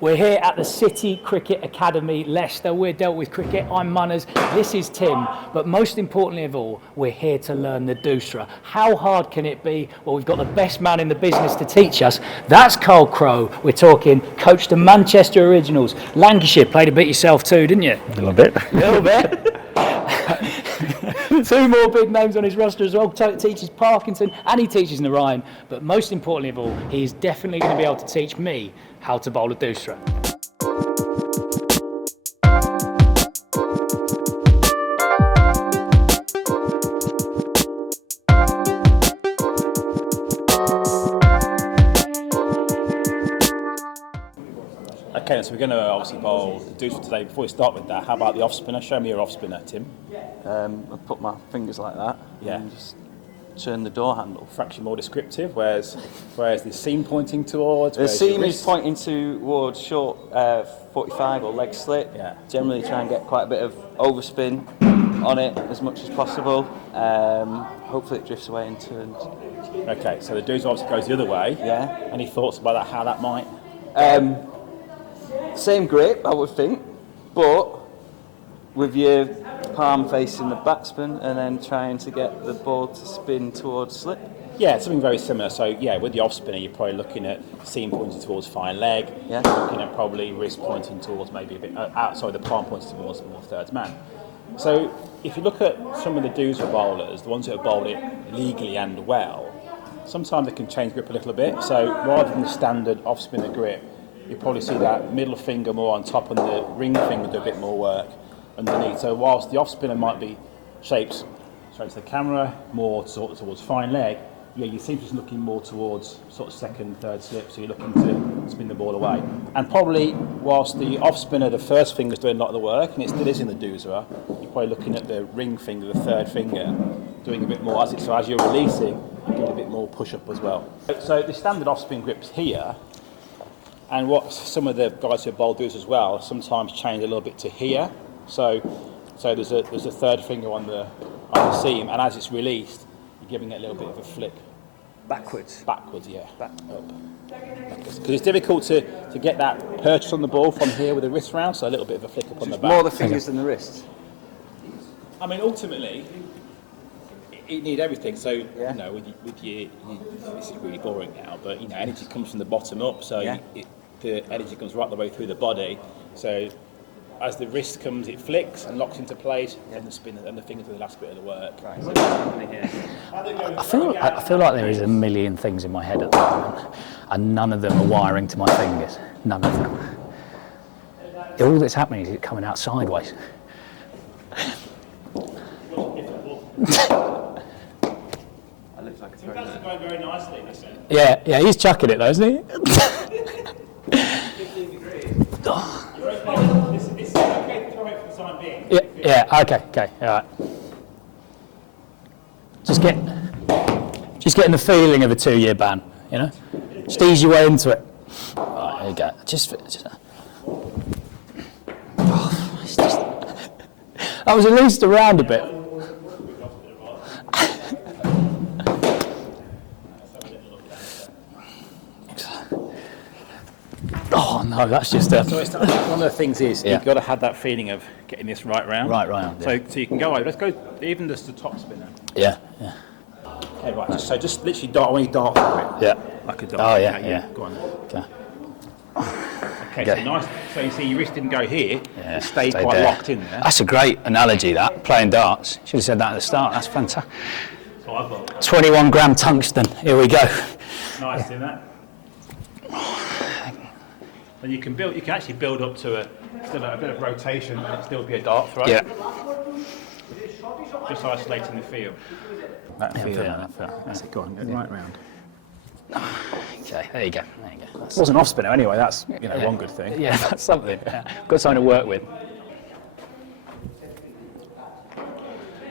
We're here at the City Cricket Academy Leicester. We're dealt with cricket. I'm Munners. This is Tim. But most importantly of all, we're here to learn the Doosra. How hard can it be? Well, we've got the best man in the business to teach us. That's Carl Crowe. We're talking coach the Manchester Originals. Lancashire, played a bit yourself too, didn't you? A little bit. A little bit. Two more big names on his roster as well. Teaches Parkinson and he teaches Narine. But most importantly of all, he is definitely going to be able to teach me how to bowl a Doosra. Okay, so we're going to obviously bowl the Doosra today. Before we start with that, how about the off spinner? Show me your off spinner, Tim. I put my fingers like that, Yeah. and just turn the door handle. Fraction more descriptive. Where's the seam pointing towards? The Where's your seam is wrist? pointing towards short 45 or leg slip. Yeah. Generally try and get quite a bit of overspin on it as much as possible. Hopefully it drifts away and turns. Okay, so the Doosra obviously goes the other way. Yeah. Any thoughts about that? How that might? Same grip, I would think, but with your palm facing the batsman and then trying to get the ball to spin towards slip. Yeah, it's something very similar. So yeah, with the off spinner, you're probably looking at seam pointing towards fine leg. Yeah. Looking at probably wrist pointing towards maybe a bit outside the palm pointing towards more thirds man. So if you look at some of the Doosra bowlers, the ones that have bowled it legally and well, sometimes they can change grip a little bit. So rather than the standard off spinner grip, you probably see that middle finger more on top and the ring finger do a bit more work underneath. So whilst the off spinner might be shaped straight to the camera, more towards fine leg, yeah, you seem to be looking more towards sort of second, third slip, so you're looking to spin the ball away. And probably whilst the off spinner, the first finger's doing a lot of the work, and it still is in the Doosra, you're probably looking at the ring finger, the third finger, doing a bit more so as you're releasing, you give it a bit more push up as well. So the standard off spin grip's here. And what some of the guys who bowl Doosra as well sometimes change a little bit to here. So there's a third finger on the seam, and as it's released, you're giving it a little bit of a flick. Backwards. Backwards, yeah. Up. Because it's difficult to get that purchase on the ball from here with the wrist round, so a little bit of a flick up on the back. More the fingers than the wrists. I mean, ultimately, you need everything. So Yeah. you know, with your this is really boring now, but you know, energy comes from the bottom up. So Yeah. the energy comes right the way through the body. So as the wrist comes, it flicks and locks into place, and the spin and the fingers do the last bit of the work. I feel like there is a million things in my head at the moment, and none of them are wiring to my fingers. None of them. All that's happening is it coming out sideways. That's going very nicely, this end. Yeah, he's chucking it though, isn't he? It's okay to throw it for the time being. Yeah, okay, all right. Just getting the feeling of a 2-year ban, you know? Just ease your way into it. Right, there you go. That was at least around a bit. Oh no, that's just So one of the things is you've got to have that feeling of getting this right round. Right round, So you can go over. Let's go even just the top spinner. Yeah. Okay, right. So just literally dart when you dart through it. Yeah. Like a dart. Oh yeah. Go on. Okay. Okay. So nice. So you see, your wrist didn't go here. Yeah, It stayed stayed quite there. locked in there. That's a great analogy, that, playing darts. Should have said that at the start. That's fantastic. That's what I've got. 21 gram tungsten. Here we go. Nice doing that. And you can actually build up to still a bit of rotation and it still be a dart throw. Yeah. Just isolating the field. That feel. That's it. Go on, go right round. Okay, there you go. It wasn't off spinner anyway. That's one good thing. Yeah, that's something. Got something to work with.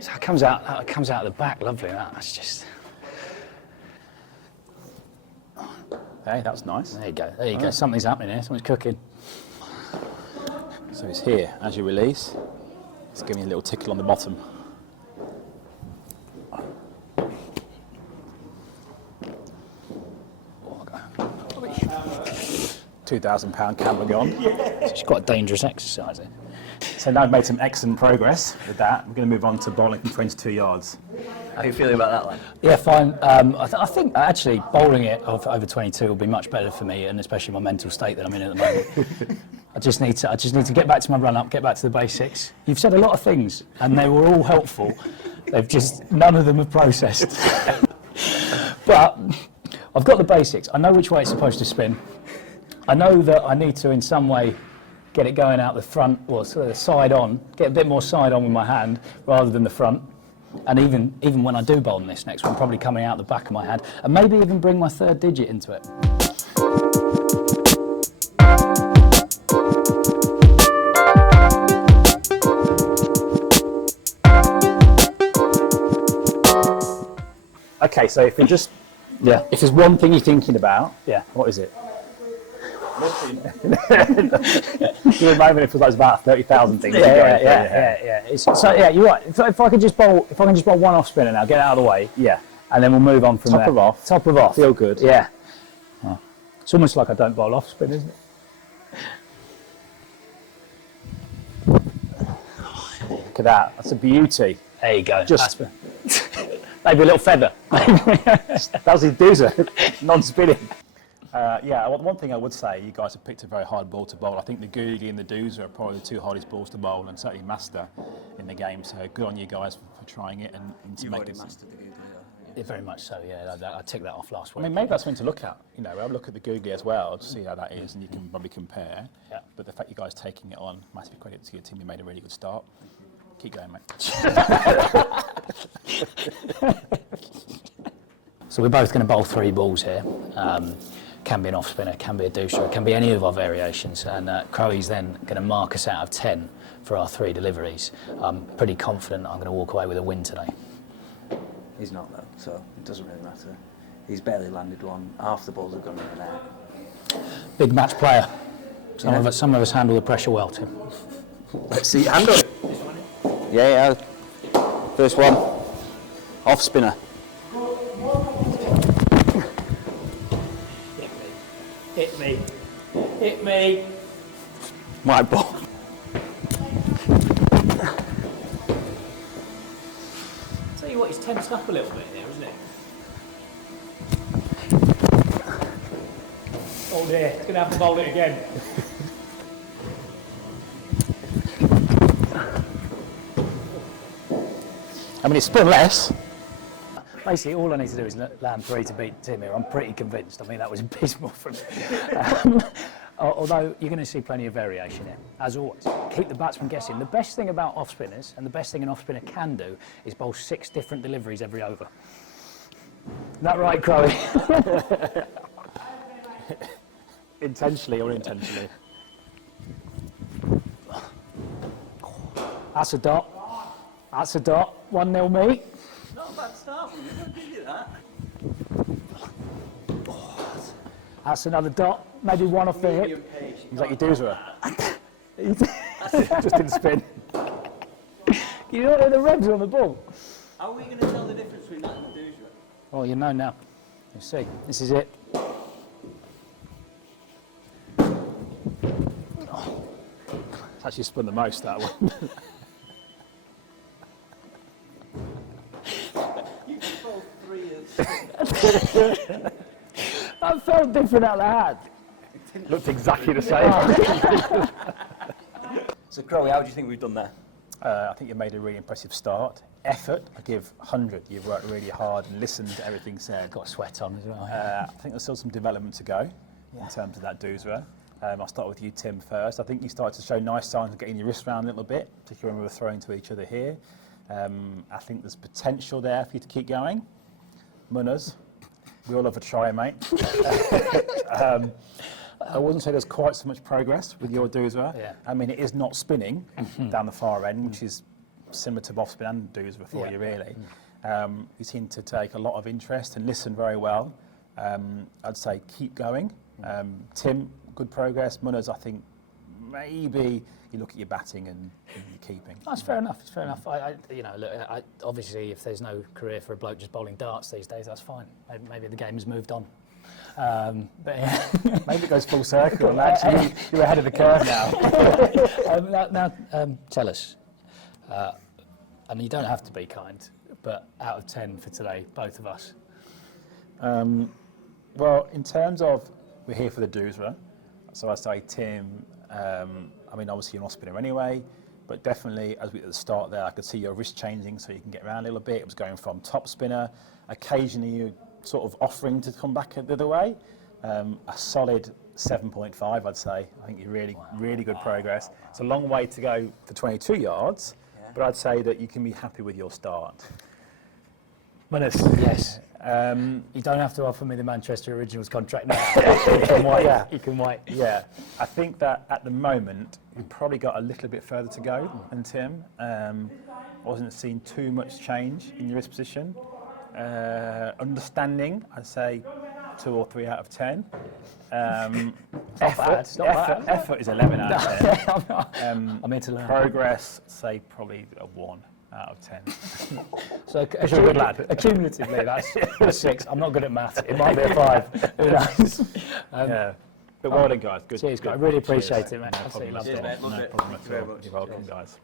So it comes out the back, lovely. That's just. Okay, that's nice. There you go. Something's happening here. Something's cooking. So it's here as you release. It's giving you a little tickle on the bottom. £2,000 camera gone. It's quite a dangerous exercise. So now I've made some excellent progress with that. We're going to move on to bowling from 22 yards. How are you feeling about that one? Yeah, fine. I think actually bowling it over 22 will be much better for me, and especially my mental state that I'm in at the moment. I just need to get back to my run-up, get back to the basics. You've said a lot of things, and they were all helpful. None of them have processed. But I've got the basics. I know which way it's supposed to spin. I know that I need to, in some way, get it going out the front, or sort of side on, get a bit more side on with my hand rather than the front. And even when I do bowl in this next one, probably coming out the back of my hand, and maybe even bring my third digit into it. Okay, so if there's one thing you're thinking about, what is it? Nothing. You remind me if it was about 30,000 things. Yeah. So you're right. If I can just bowl one off spinner now, get it out of the way. Yeah. And then we'll move on from there. Top of off. Feel good. Yeah. Oh. It's almost like I don't bowl off spin, isn't it? Look at that. That's a beauty. There you go. Just maybe a little feather. That was his Doosra, non-spinning. One thing I would say, you guys have picked a very hard ball to bowl. I think the Googly and the Doosra are probably the two hardest balls to bowl, and certainly master in the game. So good on you guys for trying it and to make it. Mastered the Googly. Yeah, very much so. Yeah, I took that off last week. I mean, maybe that's something to look at. You know, have a look at the Googly as well to see how that is, and you can probably compare. Yeah. But the fact you guys taking it on, massive credit to your team. You made a really good start. Keep going, mate. So we're both going to bowl 3 balls here. Can be an off spinner, can be a Doosra, can be any of our variations. And Crowe's then going to mark us out of 10 for our 3 deliveries. I'm pretty confident I'm going to walk away with a win today. He's not though, so it doesn't really matter. He's barely landed one. Half the balls have gone in the net. Big match player. Some of us handle the pressure well, Tim. Let's see, handle it. Yeah. First one. Off spinner. Hit me. My ball. Tell you what, he's tensed up a little bit there, isn't it? Oh dear, he's going to have to bowl it again. I mean, it's spun less. Basically, all I need to do is land 3 to beat Tim here. I'm pretty convinced. I mean, that was abysmal from him. Although you're going to see plenty of variation here, as always. Keep the batsman guessing. The best thing about off spinners, and the best thing an off spinner can do, is bowl 6 different deliveries every over. Is that right, Crowe? Intentionally or unintentionally. That's a dot. 1-0 me. Not a bad start. Give you that. That's another dot. Maybe one off the hip. Is that your Doosra? Just didn't spin. You don't know the revs on the ball. How are we going to tell the difference between that and the Doosra? Oh, you know now. You see, this is it. It's actually spun the most, that one. You can bowl 3 That felt different out of the hat. Looked exactly the same. So, Crowe, how do you think we've done there? I think you made a really impressive start. Effort, I give 100. You've worked really hard and listened to everything said. Got a sweat on as well. I think there's still some development to go in terms of that Doosra. I'll start with you, Tim, first. I think you started to show nice signs of getting your wrist round a little bit, particularly when we were throwing to each other here. I think there's potential there for you to keep going. Munners, we all love a try, mate. I wouldn't say there's quite so much progress with your Doosra. Yeah. I mean, it is not spinning down the far end, which is similar to off spin and Doosra for you, really. You seem to take a lot of interest and listen very well. I'd say keep going. Tim, good progress. Munners, I think maybe you look at your batting and your keeping. That's fair enough. It's fair enough. Obviously, if there's no career for a bloke just bowling darts these days, that's fine. Maybe the game has moved on. But yeah. Maybe it goes full circle. And actually, you're ahead of the curve now. Now, tell us, and you don't have to be kind, but out of 10 for today, both of us. Well, in terms of we're here for the Doosra, so I say Tim. I mean, obviously you're an off spinner anyway, but definitely at the start there, I could see your wrist changing, so you can get around a little bit. It was going from top spinner, occasionally you sort of offering to come back the other way. A solid 7.5, I'd say. I think you're really good progress. It's a long way to go for 22 yards, but I'd say that you can be happy with your start. Yes. You don't have to offer me the Manchester Originals contract now. You can wait. Yeah. You can wait. Yeah, I think that at the moment we've probably got a little bit further to go than Tim. Wasn't seeing too much change in your wrist position. Understanding, I'd say 2 or 3 out of 10. Effort is 11 out of 10. I'm here to learn. Progress, say probably a 1 out of 10. So You're a good lad. Accumulatively, that's a 6. I'm not good at maths. It might be a 5. Who knows? Yeah. But well done, guys. Good. Cheers, good. guys. I really appreciate Cheers. it, mate. No Absolutely problem loved at it. all. No problem at all. You're welcome, guys.